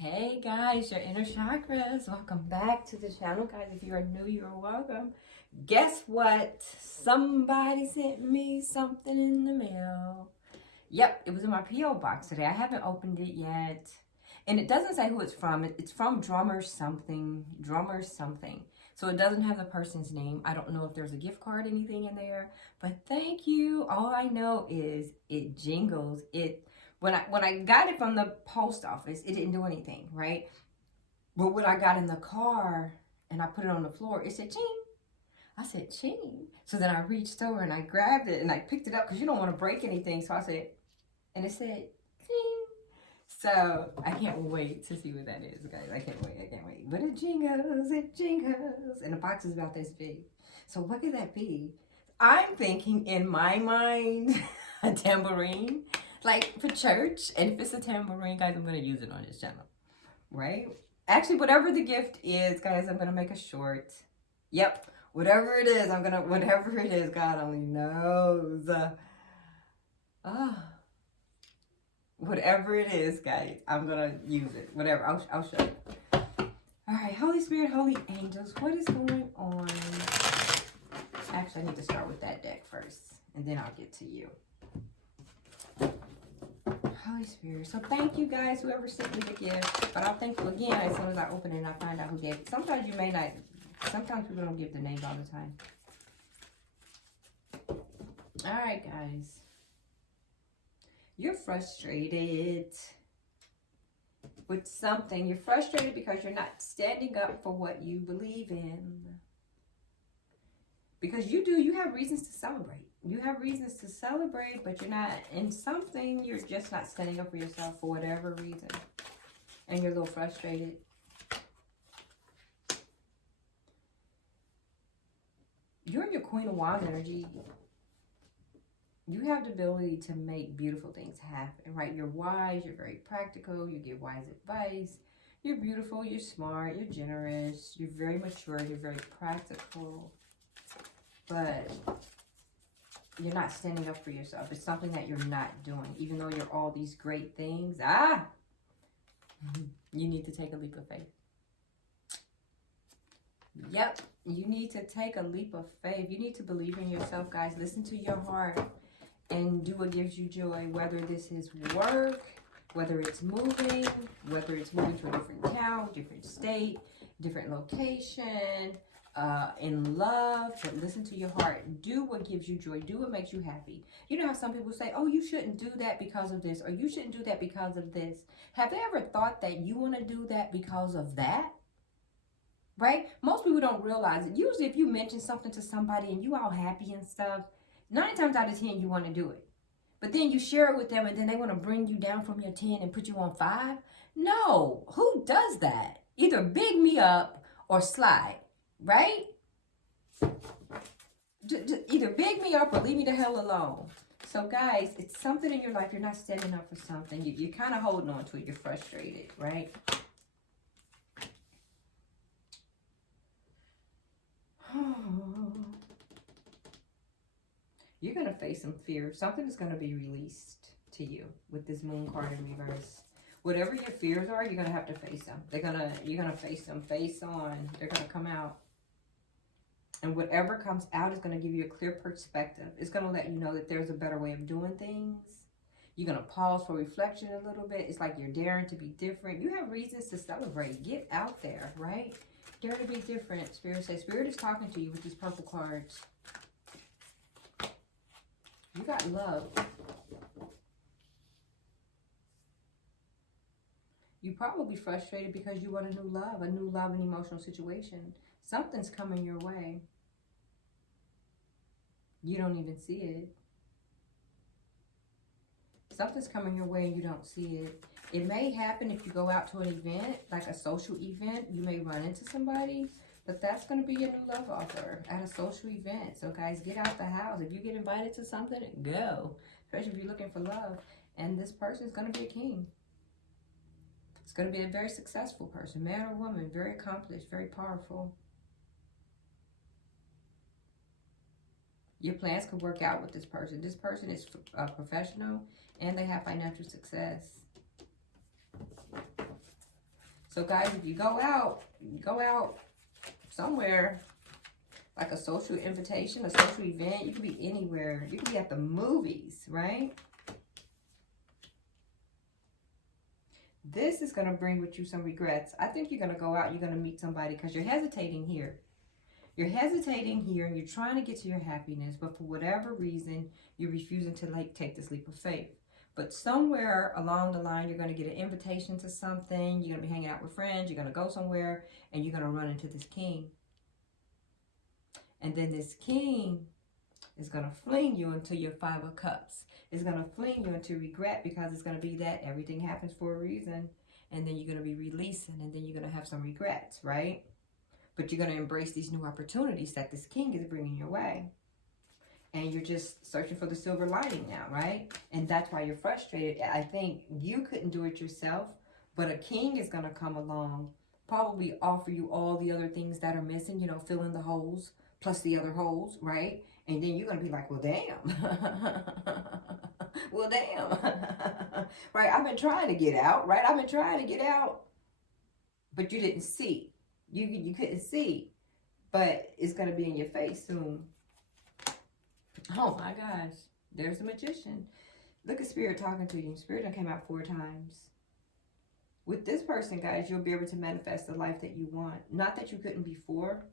Hey guys, your inner chakras. Welcome back to the channel, guys. If you are new, you're welcome. Guess what? Somebody sent me something in the mail. Yep, it was in my P.O. box today. I haven't opened it yet. And it doesn't say who it's from. It's from drummer something. So it doesn't have the person's name. I don't know if there's a gift card, anything in there. But thank you. All I know is it jingles. When I got it from the post office, it didn't do anything, right? But when I got in the car and I put it on the floor, it said ching. I said ching. So then I reached over and I grabbed it and I picked it up because you don't want to break anything. So I said, and it said ching. So I can't wait to see what that is, guys. I can't wait. But it jingles. And the box is about this big. So what could that be? I'm thinking in my mind, a tambourine. Like for church, and if it's a tambourine, guys, I'm going to use it on this channel, right? Actually, whatever the gift is, guys, I'm going to make a short. Yep, whatever it is, whatever it is, God only knows. Whatever it is, guys, I'm going to use it. Whatever, I'll show you. All right, Holy Spirit, Holy Angels, what is going on? Actually, I need to start with that deck first, and then I'll get to you. Holy Spirit. So thank you guys, whoever sent me the gift. But I'll thank you again as soon as I open it and I find out who gave it. Sometimes you may not, sometimes people don't give the names all the time. Alright, guys. You're frustrated with something. You're frustrated because you're not standing up for what you believe in. Because you have reasons to celebrate. You have reasons to celebrate, but you're not in something. You're just not standing up for yourself for whatever reason. And you're a little frustrated. You're in your Queen of Wands energy. You have the ability to make beautiful things happen, right? You're wise. You're very practical. You give wise advice. You're beautiful. You're smart. You're generous. You're very mature. You're very practical. But you're not standing up for yourself. It's something that you're not doing. Even though you're all these great things. You need to take a leap of faith. Yep. You need to take a leap of faith. You need to believe in yourself, guys. Listen to your heart and do what gives you joy. Whether this is work, whether it's moving to a different town, different state, different location, in love, but listen to your heart. Do what gives you joy. Do what makes you happy. You know how some people say, oh, you shouldn't do that because of this, or you shouldn't do that because of this. Have they ever thought that you want to do that because of that? Right? Most people don't realize it. Usually if you mention something to somebody and you all happy and stuff, 9 times out of 10 you want to do it. But then you share it with them and then they want to bring you down from your 10 and put you on 5. No. Who does that? Either big me up or slide. Right? Either big me up or leave me the hell alone. So guys, it's something in your life. You're not standing up for something. You're kind of holding on to it. You're frustrated, right? You're going to face some fear. Something is going to be released to you with this moon card in reverse. Whatever your fears are, you're going to have to face them. You're going to face them face on. They're going to come out. And whatever comes out is going to give you a clear perspective. It's going to let you know that there's a better way of doing things. You're going to pause for reflection a little bit. It's like you're daring to be different. You have reasons to celebrate. Get out there, right? Dare to be different. Spirit says, Spirit is talking to you with these purple cards. You got love. You're probably frustrated because you want a new love and emotional situation. Something's coming your way. You don't even see it. Something's coming your way and you don't see it. It may happen if you go out to an event, like a social event. You may run into somebody, but that's going to be your new love offer at a social event. So guys, get out the house. If you get invited to something, go. Especially if you're looking for love. And this person is going to be a king. It's going to be a very successful person, man or woman, very accomplished, very powerful. Your plans could work out with this person. This person is professional and they have financial success. So guys, if you go out somewhere, like a social invitation, a social event, you could be anywhere. You could be at the movies, right? This is going to bring with you some regrets. I think you're going to go out, you're going to meet somebody because you're hesitating here. You're hesitating here and you're trying to get to your happiness, but for whatever reason, you're refusing to take this leap of faith. But somewhere along the line, you're going to get an invitation to something. You're going to be hanging out with friends. You're going to go somewhere and you're going to run into this king. And then this king is going to fling you into your 5 of Cups. It's going to fling you into regret because it's going to be that everything happens for a reason. And then you're going to be releasing and then you're going to have some regrets, right? But you're going to embrace these new opportunities that this king is bringing your way. And you're just searching for the silver lining now, right? And that's why you're frustrated. I think you couldn't do it yourself, but a king is going to come along, probably offer you all the other things that are missing, you know, fill in the holes, plus the other holes, right? And then you're going to be like, well, damn. Well, damn. Right? I've been trying to get out, right? I've been trying to get out. But you didn't see. You couldn't see. But it's going to be in your face soon. Oh, my gosh. There's the Magician. Look at Spirit talking to you. Spirit done came out 4 times. With this person, guys, you'll be able to manifest the life that you want. Not that you couldn't before.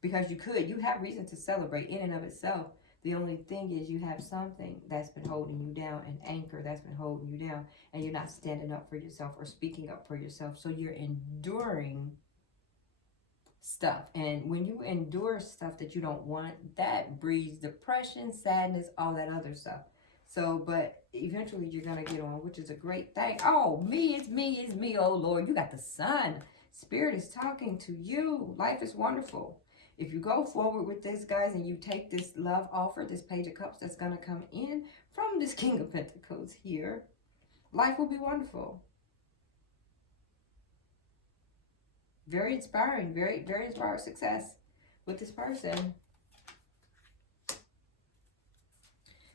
Because you could. You have reason to celebrate in and of itself. The only thing is you have something that's been holding you down, an anchor that's been holding you down, and you're not standing up for yourself or speaking up for yourself. So you're enduring stuff. And when you endure stuff that you don't want, that breeds depression, sadness, all that other stuff. So, but eventually you're going to get on, which is a great thing. Oh, it's me, oh Lord. You got the sun. Spirit is talking to you. Life is wonderful. If you go forward with this, guys, and you take this love offer, this Page of Cups that's going to come in from this King of Pentacles here, life will be wonderful. Very inspiring, very, very inspiring success with this person.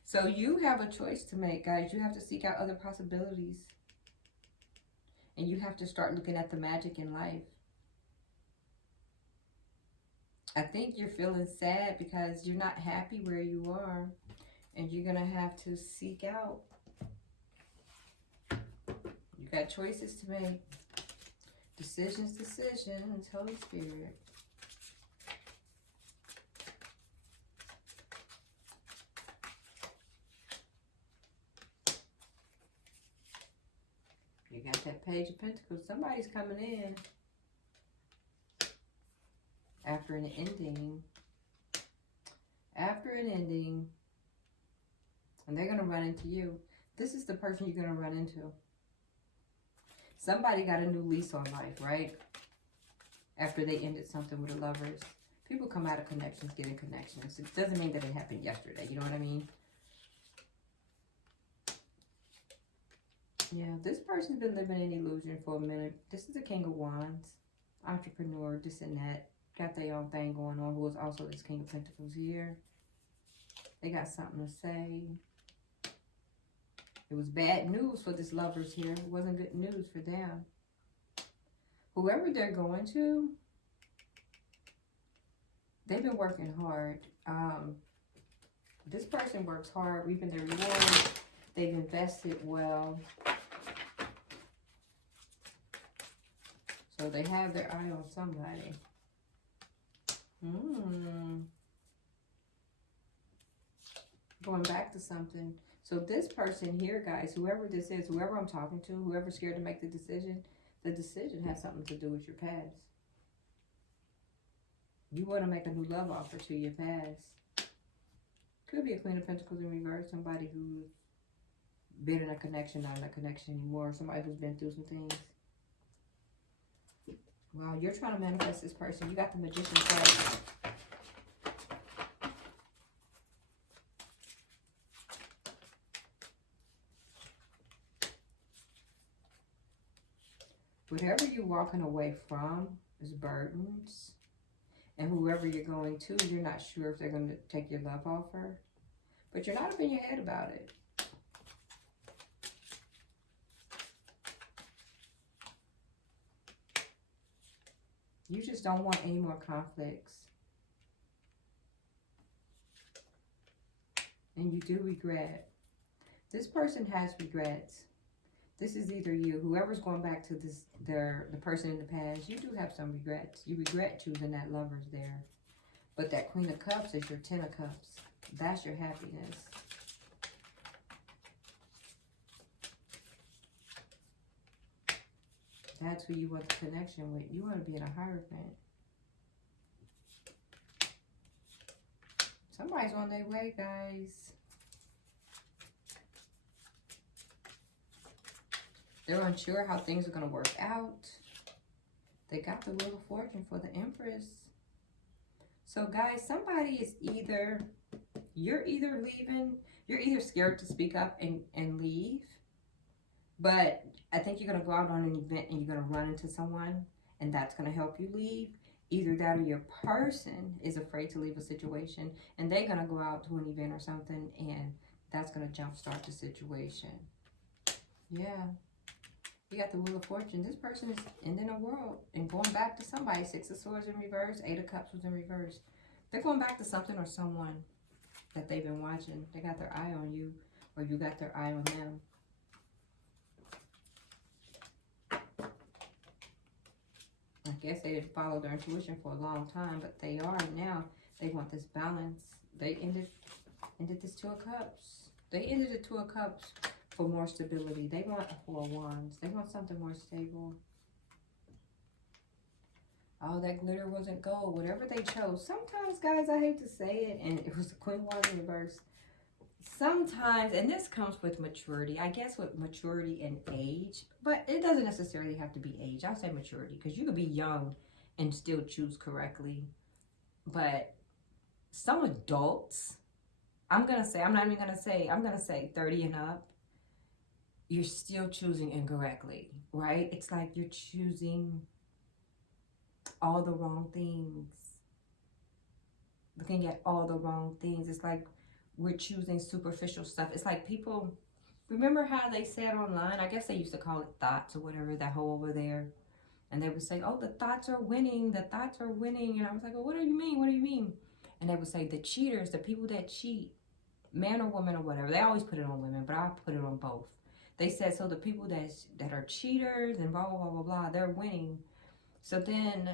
So you have a choice to make, guys. You have to seek out other possibilities. And you have to start looking at the magic in life. I think you're feeling sad because you're not happy where you are. And you're going to have to seek out. You got choices to make. Decisions, Holy Spirit. You got that Page of Pentacles. Somebody's coming in after an ending. After an ending. And they're going to run into you. This is the person you're going to run into. Somebody got a new lease on life, right? After they ended something with the Lovers. People come out of connections, getting connections. It doesn't mean that it happened yesterday. You know what I mean? Yeah, this person's been living in illusion for a minute. This is the King of Wands. Entrepreneur, this and that. Got their own thing going on. Who was also this King of Pentacles here. They got something to say. It was bad news for this Lovers here. It wasn't good news for them. Whoever they're going to, they've been working hard. This person works hard, reaping their rewards. They've invested well. So they have their eye on somebody. Going back to something. So this person here, guys, whoever this is, whoever I'm talking to, whoever's scared to make the decision has something to do with your past. You want to make a new love offer to your past. Could be a Queen of Pentacles in reverse, somebody who's been in a connection, not in a connection anymore, somebody who's been through some things. Wow, you're trying to manifest this person. You got the Magician card. Whatever you're walking away from is burdens. And whoever you're going to, you're not sure if they're going to take your love offer. But you're not up in your head about it. You just don't want any more conflicts. And you do regret. This person has regrets. This is either you, whoever's going back to this, the person in the past, you do have some regrets. You regret choosing that lover's there. But that Queen of Cups is your Ten of Cups. That's your happiness. That's who you want the connection with. You want to be in a Hierophant. Somebody's on their way, guys. They're unsure how things are going to work out. They got the Wheel of Fortune for the Empress. So, guys, somebody is either, you're either leaving, you're either scared to speak up and leave. But I think you're going to go out on an event and you're going to run into someone and that's going to help you leave. Either that or your person is afraid to leave a situation and they're going to go out to an event or something and that's going to jumpstart the situation. Yeah. You got the Wheel of Fortune. This person is ending a world and going back to somebody. Six of Swords in reverse. Eight of Cups was in reverse. They're going back to something or someone that they've been watching. They got their eye on you or you got their eye on them. I guess they didn't follow their intuition for a long time, but they are now. They want this balance. They ended this Two of Cups. They ended the Two of Cups for more stability. They want a Four of Wands. They want something more stable. All that glitter wasn't gold. Whatever they chose. Sometimes, guys, I hate to say it, and it was the Queen of Wands in reverse. Sometimes, and this comes with maturity, I guess with maturity and age, but it doesn't necessarily have to be age. I'll say maturity because you could be young and still choose correctly. But some adults, I'm going to say 30 and up, you're still choosing incorrectly, right? It's like you're choosing all the wrong things. Looking at all the wrong things. It's like we're choosing superficial stuff. It's like people, remember how they said online, I guess they used to call it thoughts or whatever, that hole over there. And they would say, oh, the thoughts are winning. The thoughts are winning. And I was like, well, what do you mean? What do you mean? And they would say the cheaters, the people that cheat, man or woman or whatever. They always put it on women, but I put it on both. They said, so the people that are cheaters and blah, blah, blah, blah, blah, they're winning. So then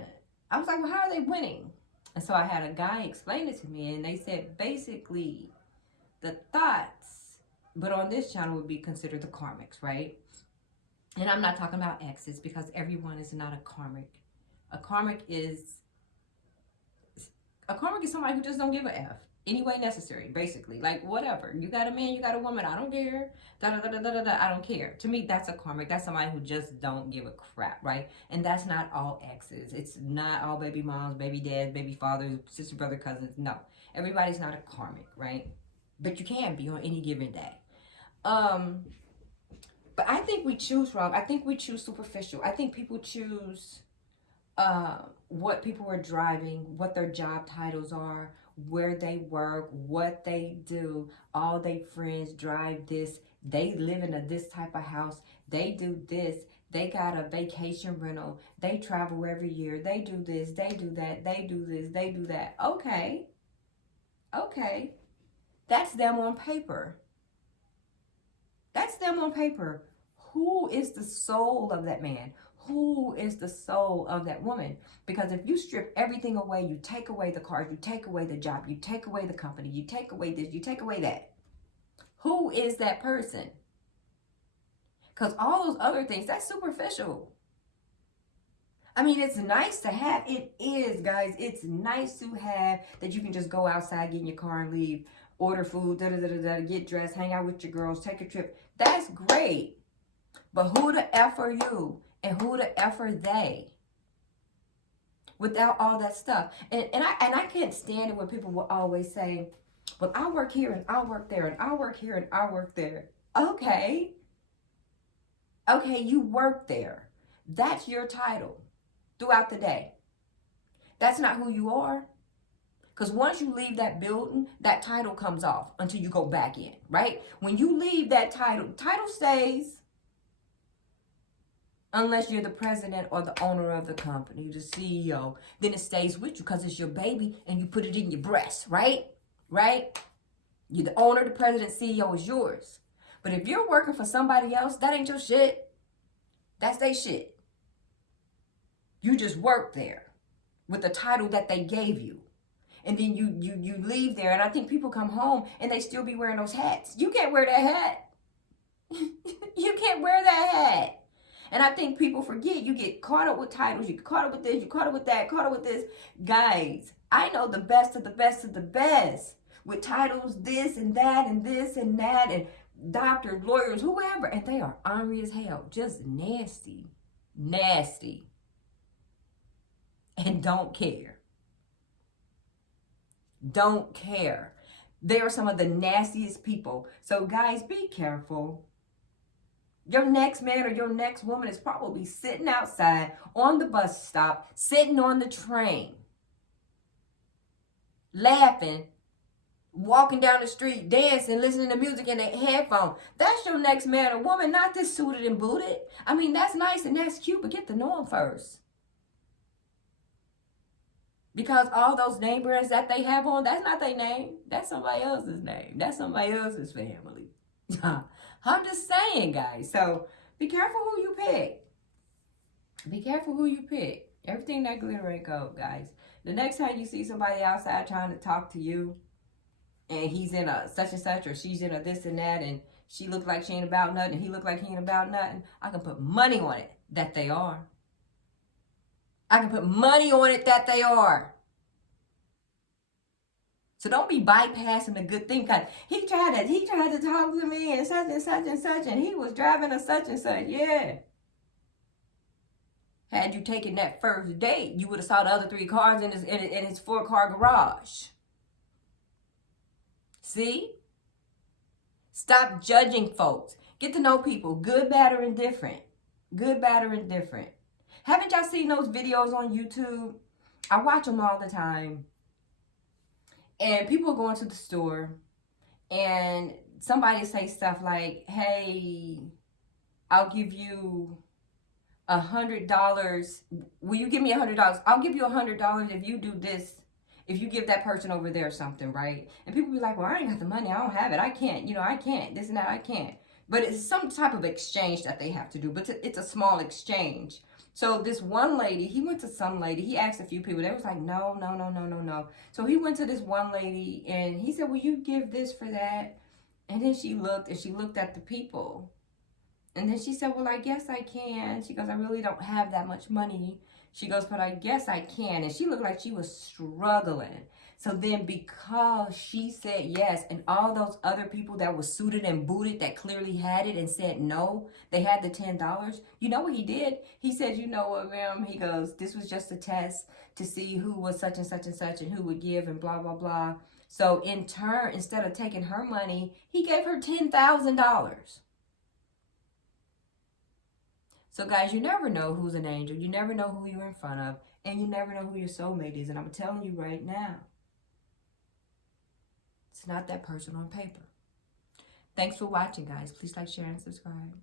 I was like, well, how are they winning? And so I had a guy explain it to me, and they said, basically, the thoughts, but on this channel would be considered the karmics, right? And I'm not talking about exes because everyone is not a karmic. A karmic is somebody who just don't give a F. Any way necessary, basically. Like, whatever. You got a man, you got a woman, I don't care. I don't care. To me, that's a karmic. That's somebody who just don't give a crap, right? And that's not all exes. It's not all baby moms, baby dads, baby fathers, sister, brother, cousins. No. Everybody's not a karmic, right? But you can be on any given day. But I think we choose wrong. I think we choose superficial. I think people choose what people are driving, what their job titles are, where they work, what they do. All they friends drive this. They live in this type of house. They do this. They got a vacation rental. They travel every year. They do this. They do that. They do this. They do that. Okay. Okay. That's them on paper. That's them on paper. Who is the soul of that man? Who is the soul of that woman? Because if you strip everything away, you take away the cars, you take away the job, you take away the company, you take away this, you take away that. Who is that person? Because all those other things, that's superficial. I mean, it's nice to have. It is, guys. It's nice to have that you can just go outside, get in your car and leave, order food, get dressed, hang out with your girls, take a trip. That's great. But who the F are you? And who the F are they? Without all that stuff. And I can't stand it when people will always say, well, I work here and I work there and I work here and I work there. Okay. Okay, you work there. That's your title throughout the day. That's not who you are. Because once you leave that building, that title comes off until you go back in, right? When you leave that title stays. Unless you're the president or the owner of the company, the CEO. Then it stays with you because it's your baby and you put it in your breast, right? Right? You're the owner, the president, CEO is yours. But if you're working for somebody else, that ain't your shit. That's their shit. You just work there with the title that they gave you. And then you leave there. And I think people come home and they still be wearing those hats. You can't wear that hat. You can't wear that hat. And I think people forget. You get caught up with titles. You get caught up with this. You caught up with that. Caught up with this. Guys, I know the best of the best of the best. With titles, this and that and this and that. And doctors, lawyers, whoever. And they are ornery as hell. Just nasty. Nasty. And don't care. Don't care. They are some of the nastiest people. So guys, be careful. Your next man or your next woman is probably sitting outside on the bus stop, sitting on the train, laughing, walking down the street, dancing, listening to music in their headphones. That's your next man or woman, not this suited and booted. I mean, that's nice and that's cute, but get to know them first. Because all those name brands that they have on, that's not their name. That's somebody else's name. That's somebody else's family. I'm just saying, guys. So be careful who you pick. Be careful who you pick. Everything that glitter ain't gold, guys. The next time you see somebody outside trying to talk to you, and he's in a such and such, or she's in a this and that, and she look like she ain't about nothing, and he look like he ain't about nothing, I can put money on it that they are. I can put money on it that they are. So don't be bypassing the good thing, because he tried to talk to me and such and such and such, and he was driving a such and such. Yeah. Had you taken that first date, you would have saw the other 3 cars in his 4-car garage. See? Stop judging folks. Get to know people. Good, bad, or indifferent. Good, bad, or indifferent. Haven't y'all seen those videos on YouTube? I watch them all the time. And people go into the store and somebody say stuff like, hey, I'll give you $100. Will you give me $100? I'll give you $100 if you do this. If you give that person over there something, right? And people be like, well, I ain't got the money. I don't have it. I can't. You know, I can't. This and that, I can't. But it's some type of exchange that they have to do. But it's a small exchange. So this one lady, he went to some lady. He asked a few people. They was like, no. So he went to this one lady and he said, will you give this for that? And then she looked at the people. And then she said, well, I guess I can. She goes, I really don't have that much money. She goes, but I guess I can. And she looked like she was struggling. So then because she said yes, and all those other people that were suited and booted that clearly had it and said no, they had the $10. You know what he did? He said, you know what, ma'am? He goes, this was just a test to see who was such and such and such and who would give and blah, blah, blah. So in turn, instead of taking her money, he gave her $10,000. So guys, you never know who's an angel. You never know who you're in front of. And you never know who your soulmate is. And I'm telling you right now, it's not that person on paper. Thanks for watching, guys. Please like, share, and subscribe.